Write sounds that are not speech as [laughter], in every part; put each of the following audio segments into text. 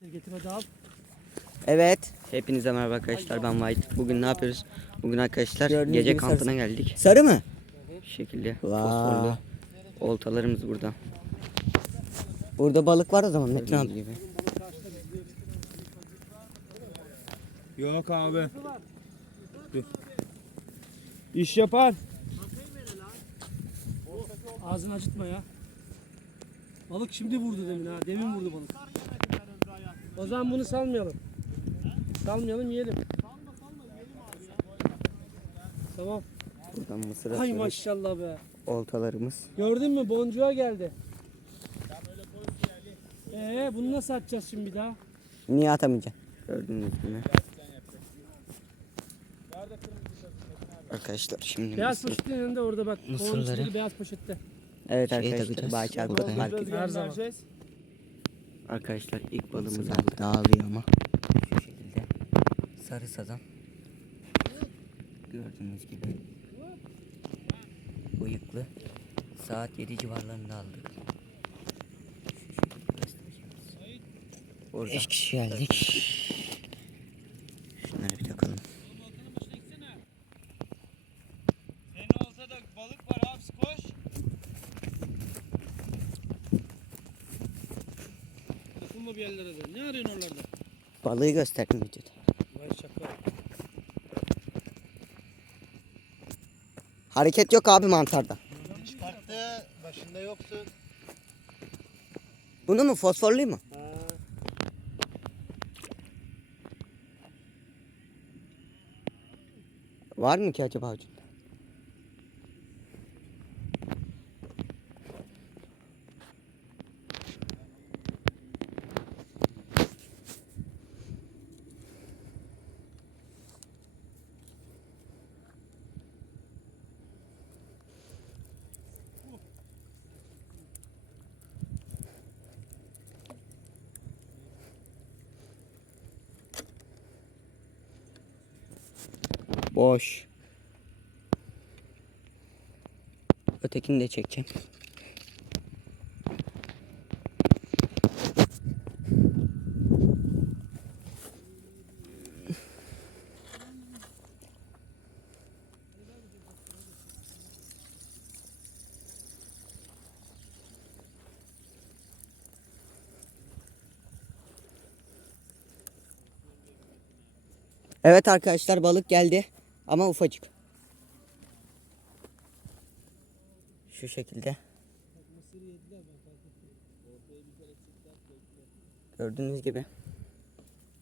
Getir hadi al. Evet. Hepinize merhaba arkadaşlar ben White. Bugün ne yapıyoruz? Bugün arkadaşlar Gördüğünüz gece gibi kampına sarı- geldik. Sarı mı? Şu şekilde fosforlu. Oltalarımız burada. Burada balık var o zaman Metin abi. gibi. Yok abi. Dur. İş yapar. Ağzını acıtma ya. Balık şimdi vurdu demin ha. Demin vurdu balık. O zaman bunu salmayalım. Salmayalım yiyelim. Tamam. Buradan mısır Ay atıyoruz. maşallah be. Oltalarımız. Gördün mü boncuğa geldi. Ee bunu nasıl atacağız şimdi bir daha? Niye atamayacaksın? Gördüğünüz gibi. Arkadaşlar şimdi Beyaz mısır. poşetin yanında orada bak. Mısırları. Beyaz poşette. Evet Şey arkadaşlar. takacağız. Bahçe Burada Her zaman. Arkadaşlar ilk balığımızı aldık. dağılıyor ama. Şu şekilde. Sarı sazan. Gördüğünüz gibi. Bıyıklı. Saat 7 civarlarında aldık. Burada. 5 kişi geldik. Şunları bir takalım. Senin olsa da balık var abi koş. Dokunma bir yerlere de. Ne arıyorsun oralarda? Balığı gösterdim videoda. Vay şaka. Hareket yok abi mantarda. Çıkarttı, başında yoksun. Bunu mu fosforlu mu? Var mı ki acaba ucunda? Boş. Ötekini de çekeceğim. Evet arkadaşlar balık geldi ama ufacık. Şu şekilde. Gördüğünüz gibi.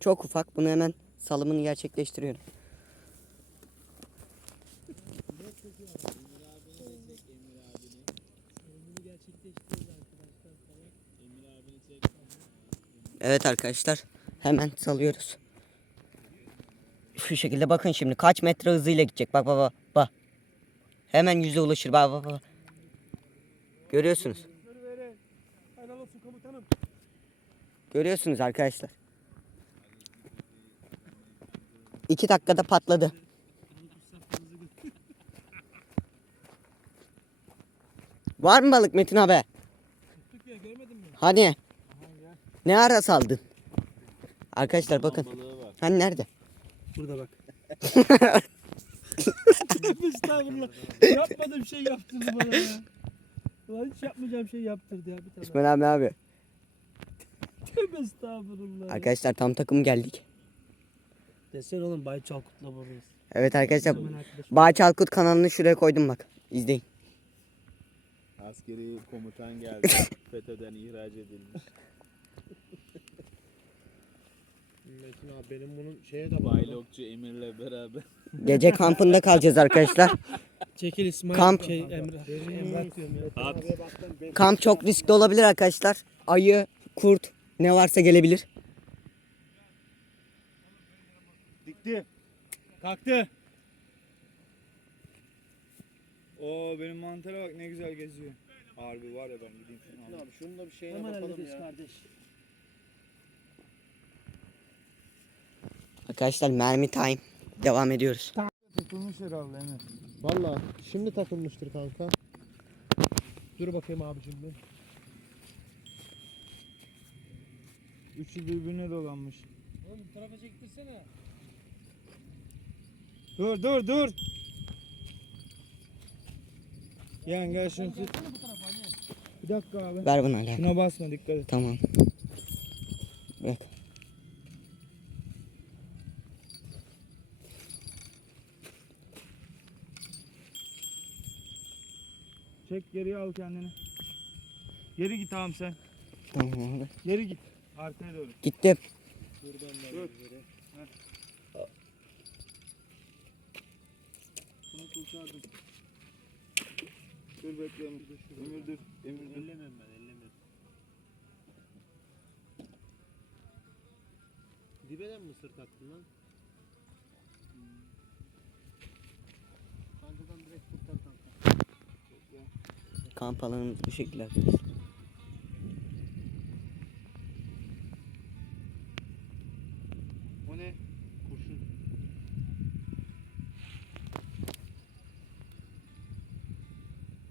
Çok ufak. Bunu hemen salımını gerçekleştiriyorum. Evet arkadaşlar. Hemen salıyoruz. Şu şekilde bakın şimdi kaç metre hızıyla gidecek. Bak bak bak. bak. Hemen yüze ulaşır. Bak bak bak. Görüyorsunuz. Görüyorsunuz arkadaşlar. İki dakikada patladı. Var mı balık Metin abi? Hani? Ne ara saldın? Arkadaşlar bakın. Hani nerede? Burada bak. [laughs] Estağfurullah. Yapmadığım şey yaptırdı bana ya. Ulan hiç yapmayacağım şey yaptırdı ya bir tane. İsmail abi abi. Tövbe estağfurullah. Arkadaşlar tam takım geldik. Desene oğlum Bay Çalkut'la buradayız. Evet arkadaşlar. Hemen arkadaşım. Bağ Çalkut kanalını şuraya koydum bak. İzleyin. Askeri komutan geldi. [laughs] FETÖ'den ihraç edilmiş. Metin abi benim bunun şeye de Baylokçu Emir'le beraber. Gece kampında kalacağız arkadaşlar. Çekil İsmail. Kamp. Şey, Emrah. Şey, Emrah diyorum ya. At. Kamp çok riskli olabilir arkadaşlar. Ayı, kurt ne varsa gelebilir. Dikti. Kalktı. Oo benim mantara bak ne güzel geziyor. Harbi var ya ben gideyim şunu da bir şeyine Hemen bakalım ya. kardeş. Arkadaşlar mermi time. Devam ediyoruz. Tutulmuş herhalde Emir. Valla şimdi takılmıştır kanka. Dur bakayım abicim bir. Üçü birbirine dolanmış. Oğlum bu tarafa çektirsene. Dur dur dur. Yani gel şunu tut. Gelsene bu tarafa anne. Bir dakika abi. Ver bunu Ali. Şuna basma dikkat et. Tamam. Çek geriye al kendini. Geri git ağam sen. Tamam abi. Geri git. Arkaya doğru. Gittim. Dur. Bunu kurtardım. Dur bekle Emir. Emir dur. Emir dur. Ellemem ben ellemem. Dibeden mi sırf attın lan? Kamp alanımız bu şekilde arkadaşlar. O ne? Kurşun.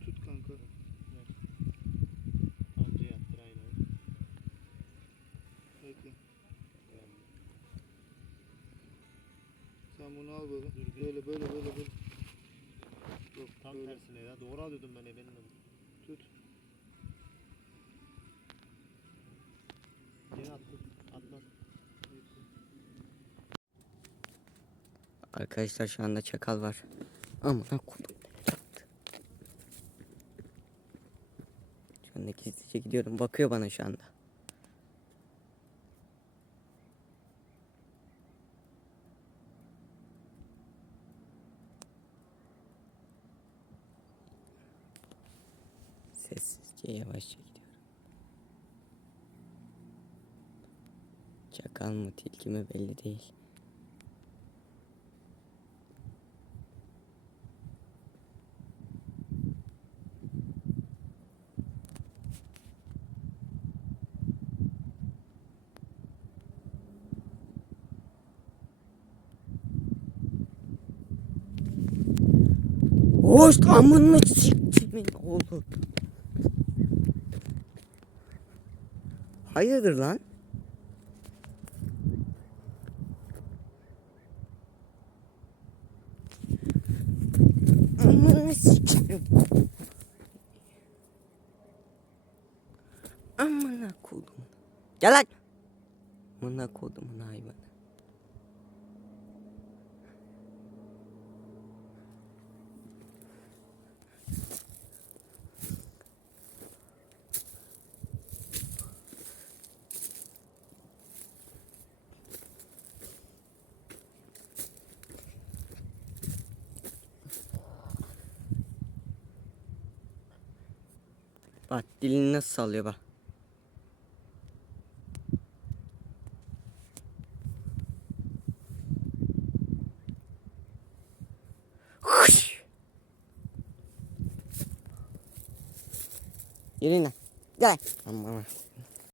Tut kanka. Anca yattır aynen. Bekle. Sen bunu al böyle. Böyle böyle böyle böyle. Yok Tam böyle. tersine ya. Doğru alıyordum ben ebenin Tut. Geri attım. Atlas. Arkadaşlar şu anda çakal var. Amına kodum. Şu anda gizlice gidiyorum. Bakıyor bana şu anda. Sessizce yavaşça gidiyorum. Çakal mı tilki mi belli değil. Hoş amına siktimin oğlu. Hayırdır lan? Amına sikerim. Amına kodum. Gel lan. Amına kodumun hayvanı. Bak dilini nasıl sallıyor bak. Yürüyün lan. Gel. Aman.